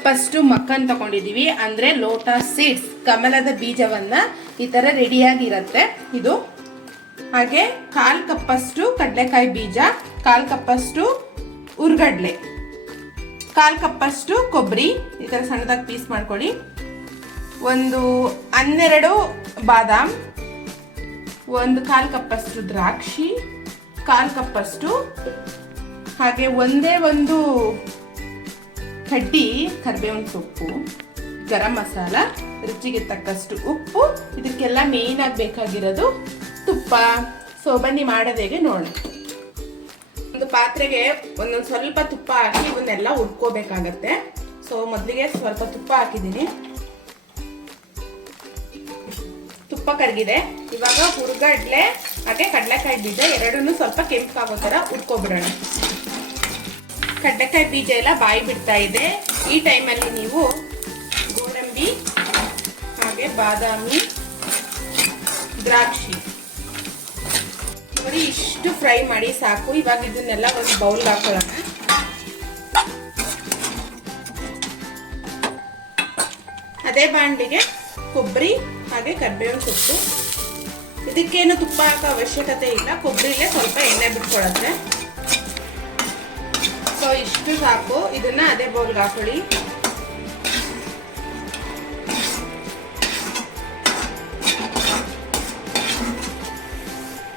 ಕಪ್ಪಷ್ಟು ಮಕ್ಕನ್ ತಗೊಂಡಿದೀವಿ, ಅಂದ್ರೆ lotus seeds, ಕಮಲದ ಬೀಜವನ್ನ ಈ ತರ ರೆಡಿಯಾಗಿರತ್ತೆ ಇದು. ಹಾಗೆ 1/4 ಕಪ್ಪಷ್ಟು ಕಡಲೆಕಾಯಿ ಬೀಜ, 1/4 ಕಪ್ಪಷ್ಟು ಉರ್ಗಡ್ಲೆ, 1/4 ಕಪ್ಪಷ್ಟು ಕೊಬ್ಬರಿ ಈ ತರ ಸಣ್ಣದಾಗಿ ಪೀಸ್ ಮಾಡ್ಕೊಳ್ಳಿ. ಒಂದು 12 ಬಾದಾಮ್, ಒಂದು 1/4 ಕಪ್ಪಷ್ಟು ದ್ರಾಕ್ಷಿ, 1/4 ಕಪ್ಪಷ್ಟು, ಹಾಗೆ ಒಂದೇ ಒಂದು ಕಡ್ಡಿ ಕರಿಬೇವಿನ ಸೊಪ್ಪು, ಗರಂ ಮಸಾಲ, ರುಚಿಗೆ ತಕ್ಕಷ್ಟು ಉಪ್ಪು. ಇದಕ್ಕೆಲ್ಲ ಮೇನ್ ಆಗಿ ಬೇಕಾಗಿರೋದು ತುಪ್ಪ. ಸೊ ಬನ್ನಿ ಮಾಡೋದು ಹೇಗೆ ನೋಡೋಣ. ಒಂದು ಪಾತ್ರೆಗೆ ಒಂದೊಂದು ಸ್ವಲ್ಪ ತುಪ್ಪ ಹಾಕಿ ಇವನ್ನೆಲ್ಲ ಹುರ್ಕೋಬೇಕಾಗತ್ತೆ. ಸೊ ಮೊದಲಿಗೆ ಸ್ವಲ್ಪ ತುಪ್ಪ ಹಾಕಿದ್ದೀನಿ, ತುಪ್ಪ ಕರಗಿದೆ. ಇವಾಗ ಹುರ್ಗಡ್ಲೆ ಹಾಗೆ ಕಡಲೆಕಾಯಿ ಬೀಜ ಎರಡನ್ನೂ ಸ್ವಲ್ಪ ಕೆಂಪಾಗೋ ಥರ ಹುರ್ಕೊಬಿಡೋಣ. ಕಡಲೆಕಾಯಿ ಬೀಜ ಎಲ್ಲ ಬಾಯಿ ಬಿಡ್ತಾ ಇದೆ. ಈ ಟೈಮಲ್ಲಿ ನೀವು ಗೋಡಂಬಿ ಹಾಗೆ ಬಾದಾಮಿ, ದ್ರಾಕ್ಷಿ ನೋಡಿ ಇಷ್ಟು ಫ್ರೈ ಮಾಡಿ ಸಾಕು. ಇವಾಗ ಇದನ್ನೆಲ್ಲ ಒಂದು ಬೌಲ್ಗೆ ಹಾಕೊಳ್ಳೋಣ. ಅದೇ ಬಾಣಲಿಗೆ ಕೊಬ್ಬರಿ ಹಾಗೆ ಕರಿಬೇವಿನ ಸೊಪ್ಪು. ಇದಕ್ಕೇನು ತುಪ್ಪ ಹಾಕೋ ಅವಶ್ಯಕತೆ ಇಲ್ಲ, ಕೊಬ್ಬರಿಲೇ ಸ್ವಲ್ಪ ಎಣ್ಣೆ ಬಿಟ್ಕೊಳತ್ತೆ. ಸೊ ಇಷ್ಟು ಸಾಕು. ಇದನ್ನ ಅದೇ ಬೌಲ್ಗೆ ಹಾಕೊಳ್ಳಿ.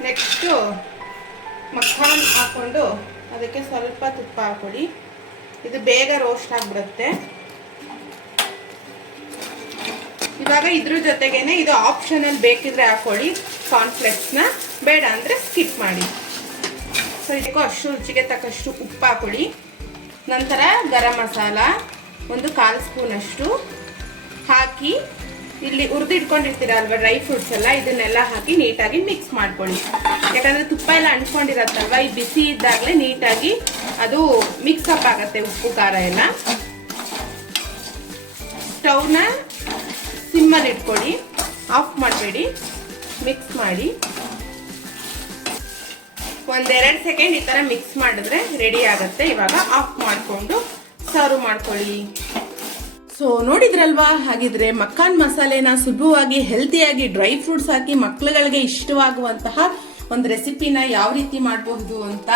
ನೆಕ್ಸ್ಟ್ ಮಖಾನ್ ಹಾಕೊಂಡು ಅದಕ್ಕೆ ಸ್ವಲ್ಪ ತುಪ್ಪ ಹಾಕೊಳ್ಳಿ. ಇದು ಬೇಗ ರೋಸ್ಟ್ ಆಗಿಬಿಡುತ್ತೆ. ಇವಾಗ ಇದ್ರ ಜೊತೆಗೇನೆ ಇದು ಆಪ್ಷನಲ್, ಬೇಕಿದ್ರೆ ಹಾಕೊಳ್ಳಿ ಕಾರ್ನ್ಫ್ಲೆಕ್ಸ್ನ, ಬೇಡ ಅಂದರೆ ಸ್ಕಿಪ್ ಮಾಡಿ. ಸೊ ಇದಕ್ಕೂ ಅಷ್ಟು ರುಚಿಗೆ ತಕ್ಕಷ್ಟು ಉಪ್ಪು ಹಾಕೊಳ್ಳಿ. ನಂತರ ಗರಂ ಮಸಾಲ ಒಂದು 1/4 ಸ್ಪೂನ್ ಅಷ್ಟು ಹಾಕಿ, ಇಲ್ಲಿ ಹುರಿದಿಟ್ಕೊಂಡಿರ್ತೀರ ಅಲ್ವಾ ಡ್ರೈ ಫ್ರೂಟ್ಸ್ ಎಲ್ಲ, ಇದನ್ನೆಲ್ಲ ಹಾಕಿ ನೀಟಾಗಿ ಮಿಕ್ಸ್ ಮಾಡ್ಕೊಳ್ಳಿ. ಯಾಕಂದರೆ ತುಪ್ಪ ಎಲ್ಲ ಅಂಟ್ಕೊಂಡಿರತ್ತಲ್ವ, ಈ ಬಿಸಿ ಇದ್ದಾಗಲೇ ನೀಟಾಗಿ ಅದು ಮಿಕ್ಸಪ್ ಆಗುತ್ತೆ ಉಪ್ಪು ಖಾರ ಎಲ್ಲ. ಸ್ಟವ್ನ ಸಿಮ್ಮಲ್ಲಿ ಇಟ್ಕೊಳ್ಳಿ, ಆಫ್ ಮಾಡಬೇಡಿ. ಮಿಕ್ಸ್ ಮಾಡಿ 1-2 ಸೆಕೆಂಡ್ ಈ ಥರ ಮಿಕ್ಸ್ ಮಾಡಿದ್ರೆ ರೆಡಿ ಆಗುತ್ತೆ. ಇವಾಗ ಆಫ್ ಮಾಡಿಕೊಂಡು ಸರ್ವ್ ಮಾಡ್ಕೊಳ್ಳಿ. ಸೊ ನೋಡಿದ್ರಲ್ವಾ, ಹಾಗಿದ್ರೆ ಮಕ್ಕಾನ್ ಮಸಾಲೆನ ಸುಲಭವಾಗಿ ಹೆಲ್ತಿಯಾಗಿ ಡ್ರೈ ಫ್ರೂಟ್ಸ್ ಹಾಕಿ ಮಕ್ಳುಗಳಿಗೆ ಇಷ್ಟವಾಗುವಂತಹ ಒಂದು ರೆಸಿಪಿನ ಯಾವ ರೀತಿ ಮಾಡಬಹುದು ಅಂತ